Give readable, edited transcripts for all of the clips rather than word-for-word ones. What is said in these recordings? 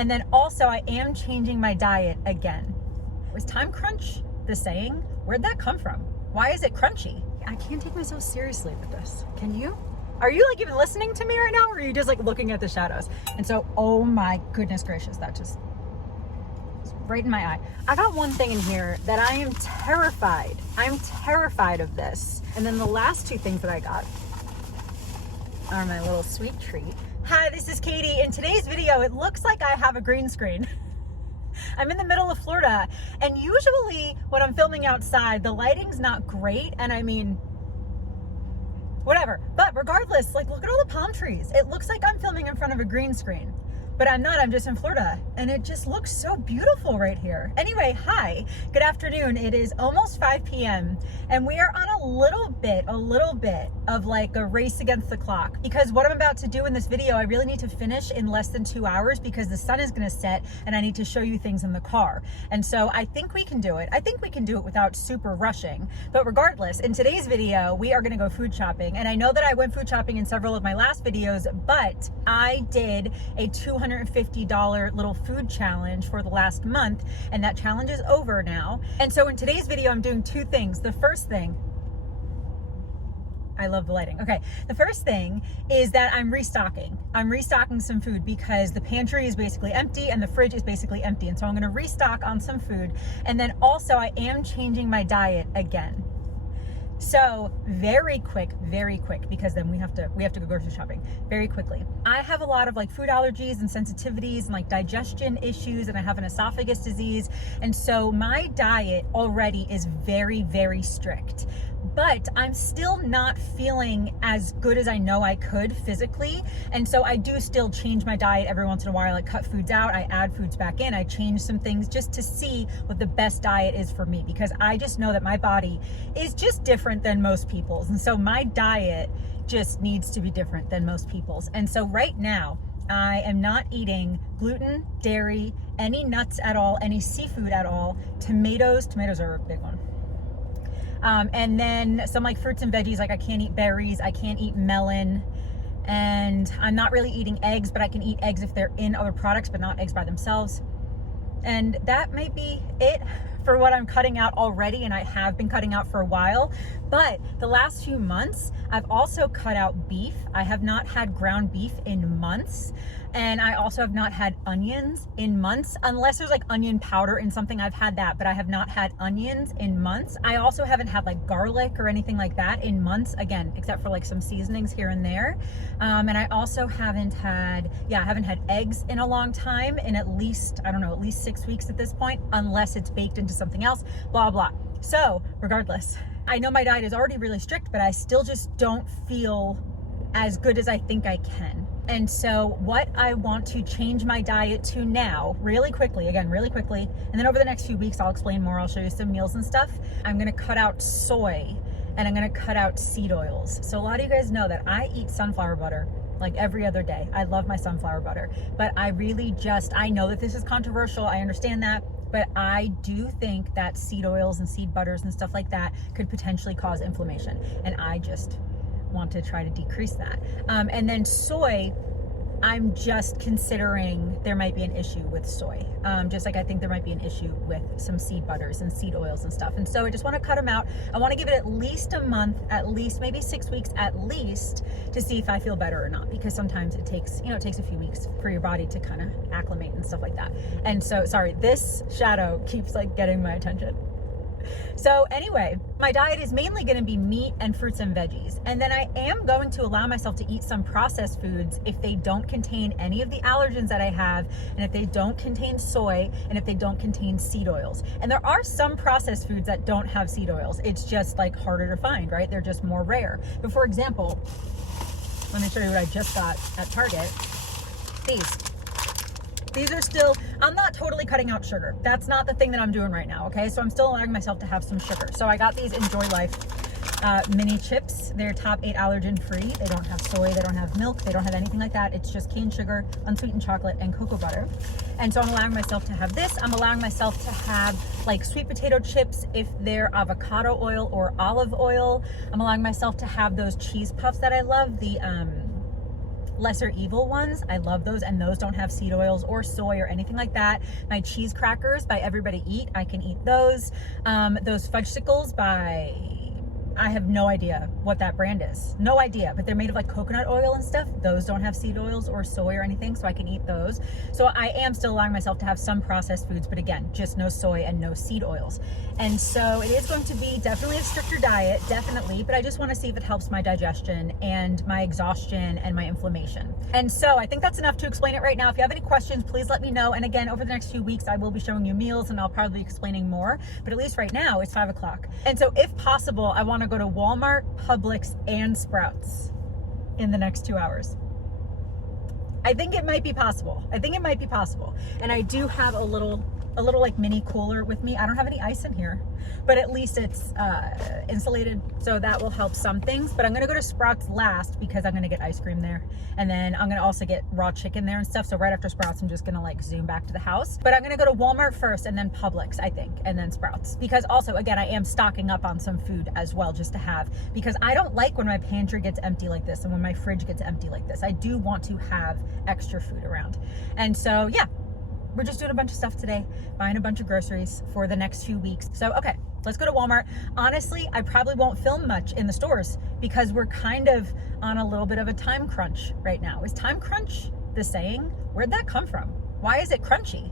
And then also I am changing my diet again. Was time crunch the saying? Where'd that come from? Why is it crunchy? I can't take myself seriously with this. Can you? Are you like even listening to me right now, or are you just like looking at the shadows? And so, oh my goodness gracious, that just right in my eye. I got one thing in here that I am terrified. I'm terrified of this. And then the last two things that I got are my little sweet treat. Hi, this is Katie. In today's video, it looks like I have a green screen. I'm in the middle of Florida, and usually when I'm filming outside, the lighting's not great, and I mean, whatever. But regardless, like, look at all the palm trees. It looks like I'm filming in front of a green screen. But I'm not, I'm just in Florida, and it just looks so beautiful right here. Anyway, hi, good afternoon. It is almost 5 p.m. and we are on a little bit of like a race against the clock, because what I'm about to do in this video, I really need to finish in less than 2 hours because the sun is gonna set and I need to show you things in the car. And so I think we can do it. I think we can do it without super rushing. But regardless, in today's video, we are gonna go food shopping. And I know that I went food shopping in several of my last videos, but I did a $250 little food challenge for the last month, and that challenge is over now. And so in today's video, I'm doing two things. The first thing, I love the lighting. Okay, the first thing is that I'm restocking. I'm restocking some food because the pantry is basically empty and the fridge is basically empty. And so I'm gonna restock on some food. And then also I am changing my diet again. So very quick, because then we have to go grocery shopping very quickly. I have a lot of like food allergies and sensitivities and like digestion issues, and I have an esophagus disease. And so my diet already is very, very strict, but I'm still not feeling as good as I know I could physically. And so I do still change my diet every once in a while. I cut foods out, I add foods back in, I change some things just to see what the best diet is for me, because I just know that my body is just different than most people's. And so my diet just needs to be different than most people's. And so right now, I am not eating gluten, dairy, any nuts at all, any seafood at all, tomatoes are a big one. And then some like fruits and veggies, like I can't eat berries, I can't eat melon, and I'm not really eating eggs, but I can eat eggs if they're in other products, but not eggs by themselves. And that might be it for what I'm cutting out already, and I have been cutting out for a while. But the last few months, I've also cut out beef. I have not had ground beef in months. And I also have not had onions in months, unless there's like onion powder in something. I've had that, but I have not had onions in months. I also haven't had like garlic or anything like that in months, again, except for like some seasonings here and there. And I also haven't had eggs in a long time, in at least, I don't know, at least 6 weeks at this point, unless it's baked into something else, blah, blah. So regardless, I know my diet is already really strict, but I still just don't feel as good as I think I can. And so what I want to change my diet to now, really quickly, and then over the next few weeks, I'll explain more. I'll show you some meals and stuff. I'm gonna cut out soy, and I'm gonna cut out seed oils. So a lot of you guys know that I eat sunflower butter like every other day. I love my sunflower butter, but I know that this is controversial, I understand that, but I do think that seed oils and seed butters and stuff like that could potentially cause inflammation, and I just want to try to decrease that. And then soy, I'm just considering there might be an issue with soy. Just like I think there might be an issue with some seed butters and seed oils and stuff. And so I just want to cut them out. I want to give it at least a month, at least maybe 6 weeks at least, to see if I feel better or not. Because sometimes it takes a few weeks for your body to kind of acclimate and stuff like that. And so, sorry, this shadow keeps like getting my attention. So anyway, my diet is mainly going to be meat and fruits and veggies. And then I am going to allow myself to eat some processed foods if they don't contain any of the allergens that I have, and if they don't contain soy, and if they don't contain seed oils. And there are some processed foods that don't have seed oils. It's just like harder to find, right? They're just more rare. But for example, let me show you what I just got at Target. These are still, I'm not totally cutting out sugar. That's not the thing that I'm doing right now, okay? So I'm still allowing myself to have some sugar. So I got these Enjoy Life mini chips. They're top 8 allergen free. They don't have soy, they don't have milk, they don't have anything like that. It's just cane sugar, unsweetened chocolate, and cocoa butter. And so I'm allowing myself to have this. I'm allowing myself to have like sweet potato chips if they're avocado oil or olive oil. I'm allowing myself to have those cheese puffs that I love, the lesser evil ones. I love those, and those don't have seed oils or soy or anything like that. My cheese crackers by Everybody Eat, I can eat those. Those fudgesicles by, I have no idea what that brand is. No idea, but they're made of like coconut oil and stuff. Those don't have seed oils or soy or anything, so I can eat those. So I am still allowing myself to have some processed foods, but again, just no soy and no seed oils. And so it is going to be definitely a stricter diet, definitely, but I just want to see if it helps my digestion and my exhaustion and my inflammation. And so I think that's enough to explain it right now. If you have any questions, please let me know. And again, over the next few weeks, I will be showing you meals and I'll probably be explaining more, but at least right now it's 5 o'clock. And so if possible, I want to go to Walmart, Publix, and Sprouts in the next 2 hours. I think it might be possible. And I do have a little like mini cooler with me. I don't have any ice in here, but at least it's insulated, so that will help some things. But I'm gonna go to Sprouts last because I'm gonna get ice cream there, and then I'm gonna also get raw chicken there and stuff. So right after Sprouts, I'm just gonna like zoom back to the house. But I'm gonna go to Walmart first, and then Publix, I think, and then Sprouts, because also again, I am stocking up on some food as well, just to have, because I don't like when my pantry gets empty like this and when my fridge gets empty like this. I do want to have extra food around. And so yeah, we're just doing a bunch of stuff today, buying a bunch of groceries for the next 2 weeks. So, okay, let's go to Walmart. Honestly, I probably won't film much in the stores because we're kind of on a little bit of a time crunch right now. Is time crunch the saying? Where'd that come from? Why is it crunchy?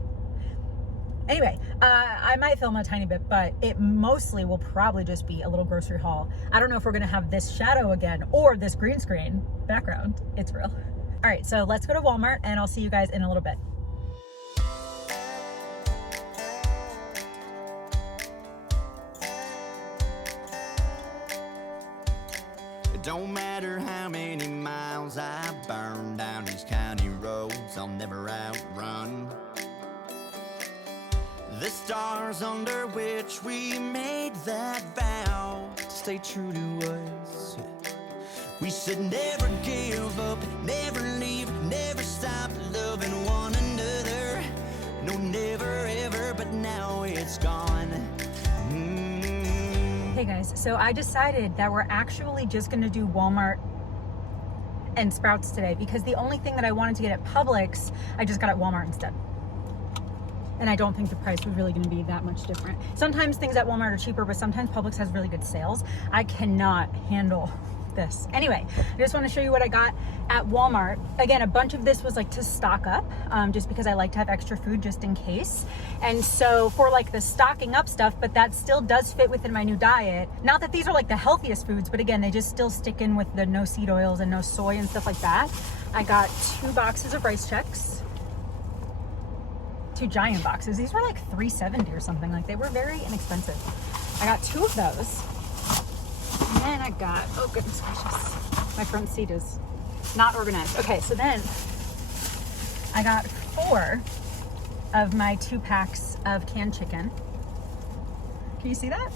Anyway, I might film a tiny bit, but it mostly will probably just be a little grocery haul. I don't know if we're gonna have this shadow again or this green screen background. It's real. All right, so let's go to Walmart and I'll see you guys in a little bit. It don't matter how many miles I burn down these county roads, I'll never outrun the stars under which we made that vow. Stay true to us. We should never give up, never leave, never stop loving one another. No, never ever, but now it's gone. Hey guys, so I decided that we're actually just gonna do Walmart and Sprouts today because the only thing that I wanted to get at Publix, I just got at Walmart instead. And I don't think the price was really gonna be that much different. Sometimes things at Walmart are cheaper, but sometimes Publix has really good sales. I cannot handle this. Anyway, I just want to show you what I got at Walmart. Again, a bunch of this was like to stock up, just because I like to have extra food just in case. And so for like the stocking up stuff, but that still does fit within my new diet. Not that these are like the healthiest foods, but again, they just still stick in with the no seed oils and no soy and stuff like that. I got 2 boxes of rice checks. 2 giant boxes. These were like $3.70 or something. Like they were very inexpensive. I got 2 of those. And then I got, oh goodness gracious, my front seat is not organized. Okay, so then I got 4 of my 2 packs of canned chicken. Can you see that?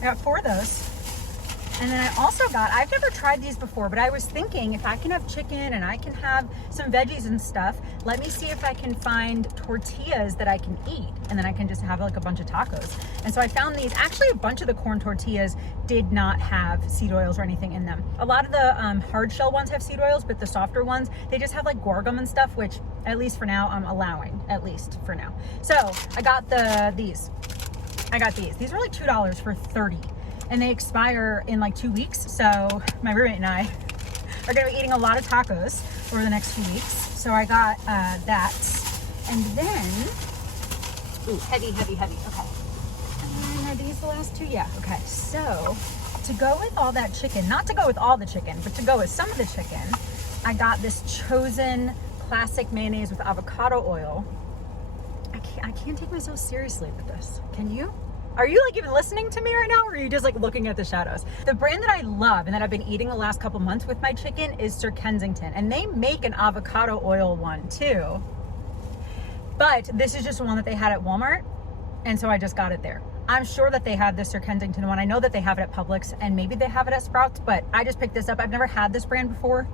I got 4 of those. And then I also got, I've never tried these before, but I was thinking if I can have chicken and I can have some veggies and stuff, let me see if I can find tortillas that I can eat. And then I can just have like a bunch of tacos. And so I found these. Actually, a bunch of the corn tortillas did not have seed oils or anything in them. A lot of the hard shell ones have seed oils, but the softer ones, they just have like gorgum and stuff, which at least for now I'm allowing, at least for now. So I got these. I got these. These were like $2 for 30. And they expire in like 2 weeks. So my roommate and I are gonna be eating a lot of tacos over the next few weeks. So I got that. And then, ooh, heavy. Okay. And are these the last 2? Yeah, okay. So to go with all that chicken, not to go with all the chicken, but to go with some of the chicken, I got this Chosen classic mayonnaise with avocado oil. I can't take myself seriously with this. Can you? Are you like even listening to me right now, or are you just like looking at the shadows? The brand that I love and that I've been eating the last couple months with my chicken is Sir Kensington, and they make an avocado oil one too. But this is just one that they had at Walmart, and so I just got it there. I'm sure that they have the Sir Kensington one. I know that they have it at Publix, and maybe they have it at Sprouts, but I just picked this up. I've never had this brand before,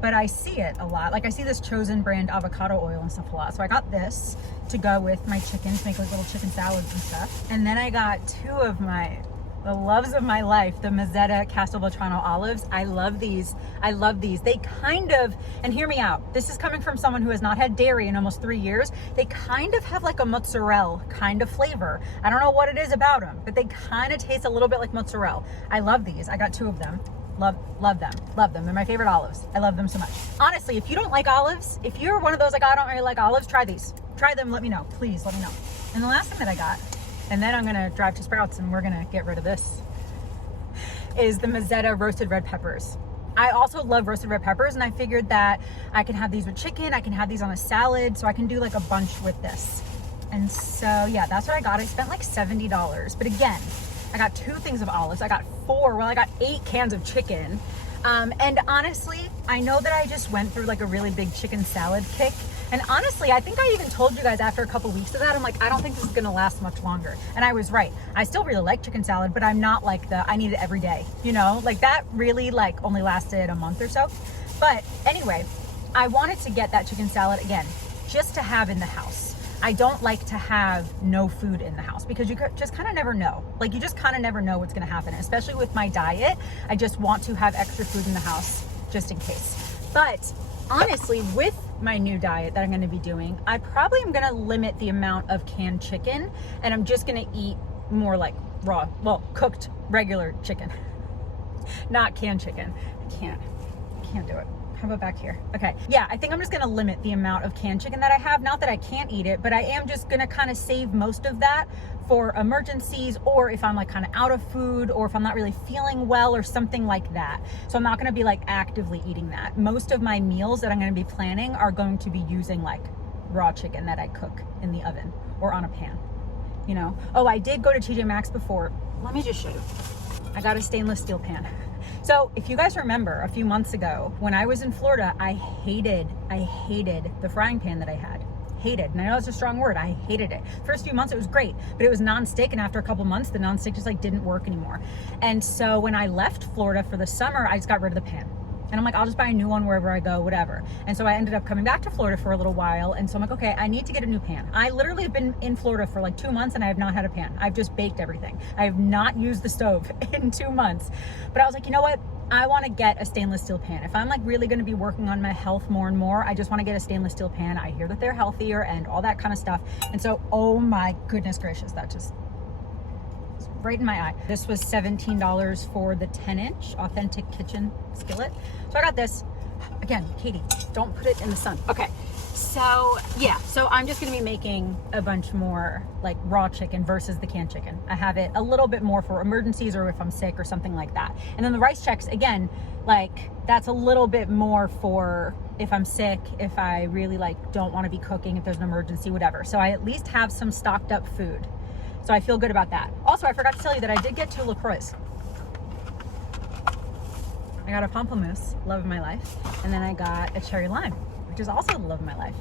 but I see it a lot. Like I see this Chosen brand avocado oil and stuff a lot. So I got this to go with my chicken, to make like little chicken salads and stuff. And then I got 2 of my the loves of my life, the Mezzetta Castelvetrano olives. I love these. I love these. They kind of, and hear me out, this is coming from someone who has not had dairy in almost 3 years. They kind of have like a mozzarella kind of flavor. I don't know what it is about them, but they kind of taste a little bit like mozzarella. I love these. I got 2 of them. Love them. They're my favorite olives. I love them so much. Honestly, if you don't like olives, if you're one of those like, I don't really like olives, try these. Try them, let me know. Please let me know. And the last thing that I got, and then I'm gonna drive to Sprouts and we're gonna get rid of this, is the Mezzetta roasted red peppers. I also love roasted red peppers, and I figured that I can have these with chicken, I can have these on a salad, so I can do like a bunch with this. And so yeah, that's what I got. I spent like $70, but again, I got 2 things of olives. I got 8 cans of chicken. And honestly, I know that I just went through like a really big chicken salad kick. And honestly, I think I even told you guys after a couple weeks of that, I'm like, I don't think this is gonna last much longer. And I was right. I still really like chicken salad, but I'm not like I need it every day, you know? Like that really like only lasted a month or so. But anyway, I wanted to get that chicken salad again, just to have in the house. I don't like to have no food in the house because you just kind of never know. Like you just kind of never know what's going to happen, especially with my diet. I just want to have extra food in the house just in case. But honestly, with my new diet that I'm going to be doing, I probably am going to limit the amount of canned chicken, and I'm just going to eat more like raw, well, cooked regular chicken, not canned chicken. I can't do it. How about back here? Okay. Yeah, I think I'm just gonna limit the amount of canned chicken that I have. Not that I can't eat it, but I am just gonna kind of save most of that for emergencies, or if I'm like kind of out of food, or if I'm not really feeling well or something like that. So I'm not gonna be like actively eating that. Most of my meals that I'm gonna be planning are going to be using like raw chicken that I cook in the oven or on a pan, you know? Oh, I did go to TJ Maxx before. Let me just show you. I got a stainless steel pan. So if you guys remember a few months ago when I was in Florida, I hated the frying pan that I had. Hated, and I know it's a strong word, I hated it. First few months it was great, but it was non-stick, and after a couple months the non-stick just like didn't work anymore. And so when I left Florida for the summer, I just got rid of the pan. And I'm like, I'll just buy a new one wherever I go, whatever. And so I ended up coming back to Florida for a little while. And so I'm like, okay, I need to get a new pan. I literally have been in Florida for like 2 months and I have not had a pan. I've just baked everything. I have not used the stove in 2 months. But I was like, you know what? I want to get a stainless steel pan. If I'm like really going to be working on my health more and more, I just want to get a stainless steel pan. I hear that they're healthier and all that kind of stuff. And so, oh my goodness gracious, that just right in my eye. This was $17 for the 10-inch authentic kitchen skillet. So I got this. Again, Katie, don't put it in the sun. Okay. So yeah, so I'm just gonna be making a bunch more like raw chicken versus the canned chicken. I have it a little bit more for emergencies or if I'm sick or something like that. And then the rice checks, again, like that's a little bit more for if I'm sick, if I really like don't want to be cooking, if there's an emergency, whatever. So I at least have some stocked up food. So I feel good about that. Also, I forgot to tell you that I did get 2 LaCroix. I got a pamplemousse, love of my life, and then I got a cherry lime, which is also the love of my life.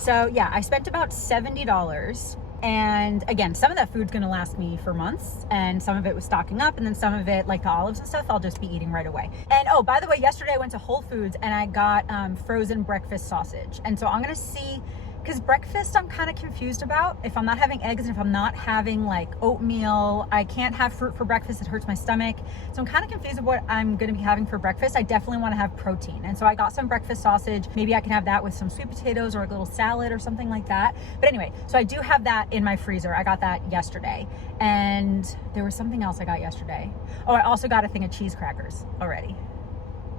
So yeah, I spent about $70. And again, some of that food's gonna last me for months, and some of it was stocking up, and then some of it, like the olives and stuff, I'll just be eating right away. And oh, by the way, yesterday I went to Whole Foods and I got frozen breakfast sausage. And so I'm gonna see, because breakfast I'm kind of confused about. If I'm not having eggs and if I'm not having like oatmeal, I can't have fruit for breakfast, it hurts my stomach. So I'm kind of confused of what I'm gonna be having for breakfast. I definitely want to have protein. And so I got some breakfast sausage. Maybe I can have that with some sweet potatoes or a little salad or something like that. But anyway, so I do have that in my freezer. I got that yesterday. And there was something else I got yesterday. Oh, I also got a thing of cheese crackers already.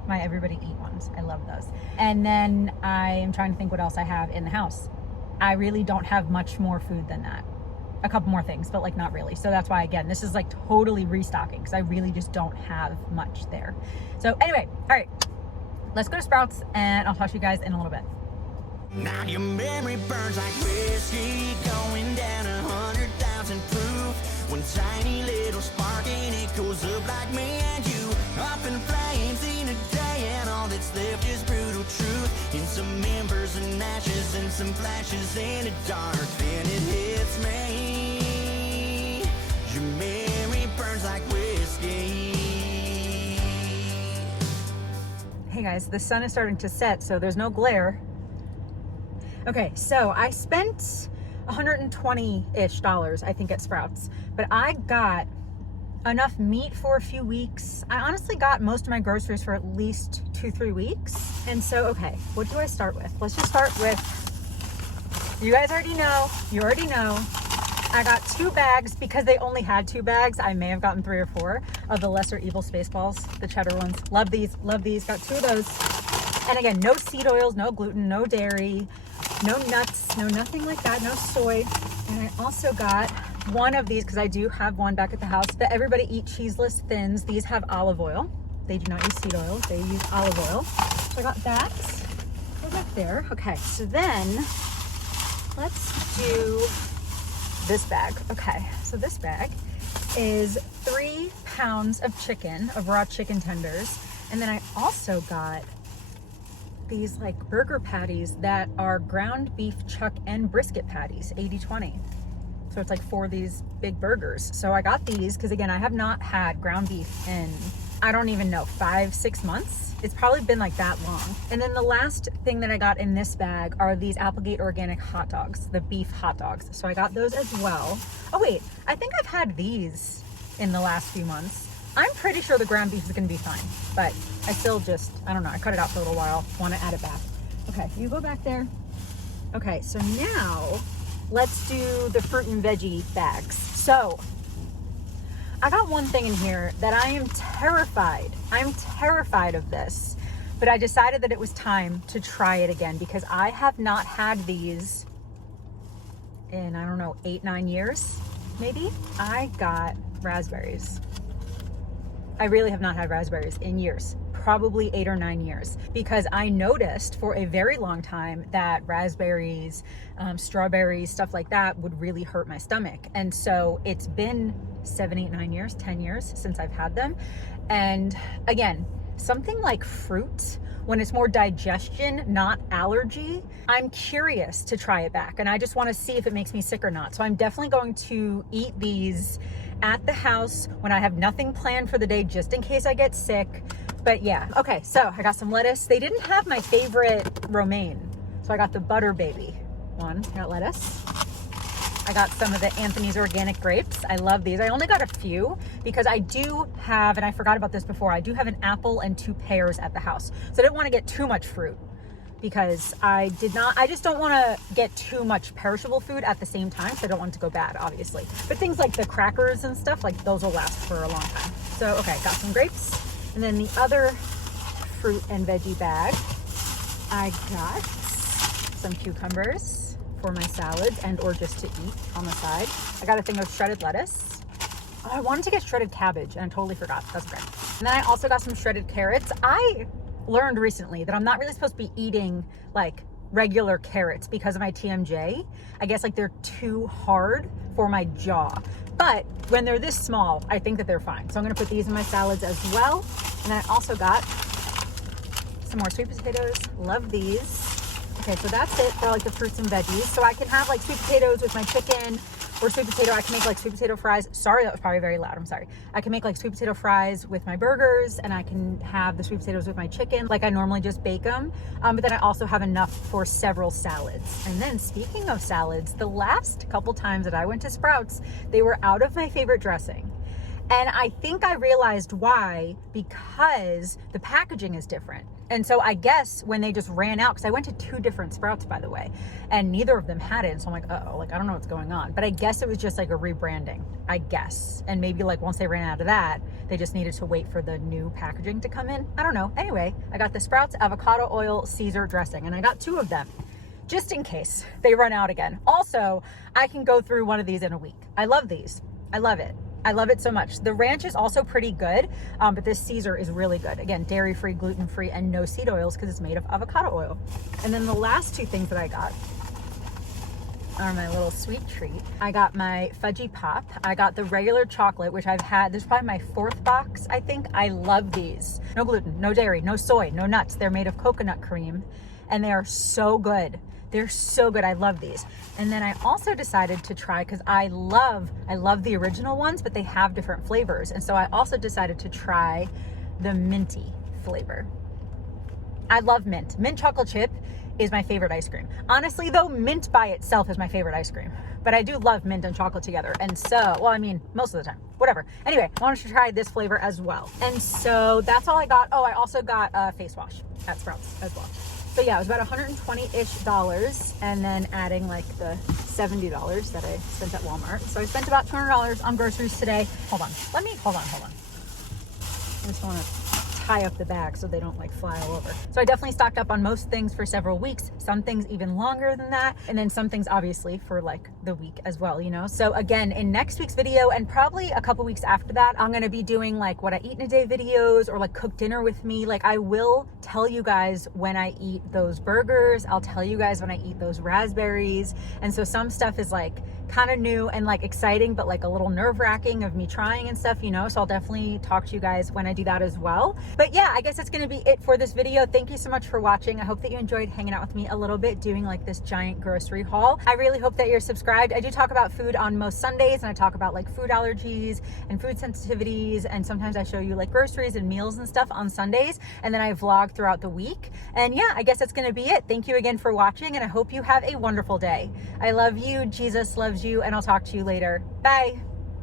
My everybody eat ones. I love those. And then I am trying to think what else I have in the house. I really don't have much more food than that. A couple more things, but like not really. So that's why, again, this is like totally restocking because I really just don't have much there. So anyway, all right, let's go to Sprouts and I'll talk to you guys in a little bit. Now your memory burns like whiskey, going down 100,000 proof. One tiny little spark and it goes up like me and you. Up in flames in a day, and all that's left is brutal truth. In some embers and ashes and some flashes in the dark, then it hits me. Your memory burns like whiskey. Hey guys, the sun is starting to set, so there's no glare. Okay, so I spent $120-ish, I think, at Sprouts, but I got enough meat for a few weeks. I honestly got most of my groceries for at least 2-3 weeks. And so, okay, what do I start with? Let's just start with, you guys already know, you already know. I got 2 bags because they only had 2 bags. I may have gotten 3 or 4 of the lesser evil Spaceballs, the cheddar ones. Love these, love these. Got 2 of those. And again, no seed oils, no gluten, no dairy, no nuts, no nothing like that, no soy. And I also got one of these, because I do have one back at the house, the Everybody Eat Cheeseless Thins. These have olive oil. They do not use seed oil, they use olive oil. So I got that. Go back there. Okay, so then let's do this bag. Okay, so this bag is 3 pounds of chicken, of raw chicken tenders. And then I also got these like burger patties that are ground beef chuck and brisket patties, 80-20. So it's like 4 of these big burgers. So I got these because again, I have not had ground beef in, I don't even know, 5-6 months. It's probably been like that long. And then the last thing that I got in this bag are these Applegate organic hot dogs, the beef hot dogs. So I got those as well. Oh wait, I think I've had these in the last few months. I'm pretty sure the ground beef is gonna be fine, but I still just, I don't know, I cut it out for a little while, wanna add it back. Okay, you go back there. Okay, so now let's do the fruit and veggie bags. So I got one thing in here that I am terrified. I'm terrified of this, but I decided that it was time to try it again because I have not had these in, I don't know, 8-9 years, maybe. I got raspberries. I really have not had raspberries in years, probably 8 or 9 years, because I noticed for a very long time that raspberries, strawberries, stuff like that would really hurt my stomach. And so it's been 7, 8, 9 years, 10 years since I've had them. And again, something like fruit, when it's more digestion, not allergy, I'm curious to try it back. And I just want to see if it makes me sick or not. So I'm definitely going to eat these at the house when I have nothing planned for the day, just in case I get sick. But yeah, okay, so I got some lettuce. They didn't have my favorite romaine, so I got the butter baby one. I got lettuce. I got some of the Anthony's organic grapes. I love these. I only got a few because I do have, and I forgot about this before, I do have an apple and 2 pears at the house. So I didn't want to get too much fruit because I just don't want to get too much perishable food at the same time. So I don't want it to go bad, obviously. But things like the crackers and stuff, like those will last for a long time. So, okay, got some grapes. And then the other fruit and veggie bag, I got some cucumbers for my salads and or just to eat on the side. I got a thing of shredded lettuce. Oh, I wanted to get shredded cabbage and I totally forgot. That's okay. And then I also got some shredded carrots. I learned recently that I'm not really supposed to be eating like regular carrots because of my TMJ. I guess like they're too hard for my jaw. But when they're this small, I think that they're fine. So I'm gonna put these in my salads as well. And I also got some more sweet potatoes. Love these. Okay, so that's it for like the fruits and veggies. So I can have like sweet potatoes with my chicken, or sweet potato, I can make like sweet potato fries. Sorry, that was probably very loud, I'm sorry. I can make like sweet potato fries with my burgers, and I can have the sweet potatoes with my chicken, like I normally just bake them. But then I also have enough for several salads. And then speaking of salads, the last couple times that I went to Sprouts, they were out of my favorite dressing. And I think I realized why, because the packaging is different. And so I guess when they just ran out, because I went to 2 different Sprouts, by the way, and neither of them had it. And so I'm like, uh-oh, like I don't know what's going on. But I guess it was just like a rebranding, I guess. And maybe like once they ran out of that, they just needed to wait for the new packaging to come in. I don't know. Anyway, I got the Sprouts avocado oil Caesar dressing, and I got 2 of them just in case they run out again. Also, I can go through one of these in a week. I love these. I love it. I love it so much. The ranch is also pretty good, but this Caesar is really good. Again, dairy-free, gluten-free, and no seed oils because it's made of avocado oil. And then the last 2 things that I got are my little sweet treat. I got my Fudgy Pop. I got the regular chocolate, which I've had. This is probably my 4th box, I think. I love these. No gluten, no dairy, no soy, no nuts. They're made of coconut cream, and they are so good. They're so good. I love these. And then I also decided to try, because I love the original ones, but they have different flavors. And so I also decided to try the minty flavor. I love mint. Mint chocolate chip is my favorite ice cream. Honestly though, mint by itself is my favorite ice cream, but I do love mint and chocolate together. And so, well, I mean, most of the time, whatever. Anyway, I wanted to try this flavor as well. And so that's all I got. Oh, I also got a face wash at Sprouts as well. So yeah, it was about $120-ish, and then adding like the $70 that I spent at Walmart. So I spent about $200 on groceries today. Hold on. Hold on. I just want to tie up the bag so they don't like fly all over. So I definitely stocked up on most things for several weeks, some things even longer than that, and then some things obviously for like the week as well, you know? So again, in next week's video and probably a couple weeks after that, I'm gonna be doing like what I eat in a day videos or like cook dinner with me. Like I will tell you guys when I eat those burgers, I'll tell you guys when I eat those raspberries. And so some stuff is like kind of new and like exciting, but like a little nerve-wracking of me trying and stuff, you know? So I'll definitely talk to you guys when I do that as well. But yeah, I guess that's gonna be it for this video. Thank you so much for watching. I hope that you enjoyed hanging out with me a little bit, doing like this giant grocery haul. I really hope that you're subscribed. I do talk about food on most Sundays, and I talk about like food allergies and food sensitivities, and sometimes I show you like groceries and meals and stuff on Sundays, and then I vlog throughout the week. And yeah, I guess that's gonna be it. Thank you again for watching, and I hope you have a wonderful day. I love you, Jesus loves you, and I'll talk to you later. Bye.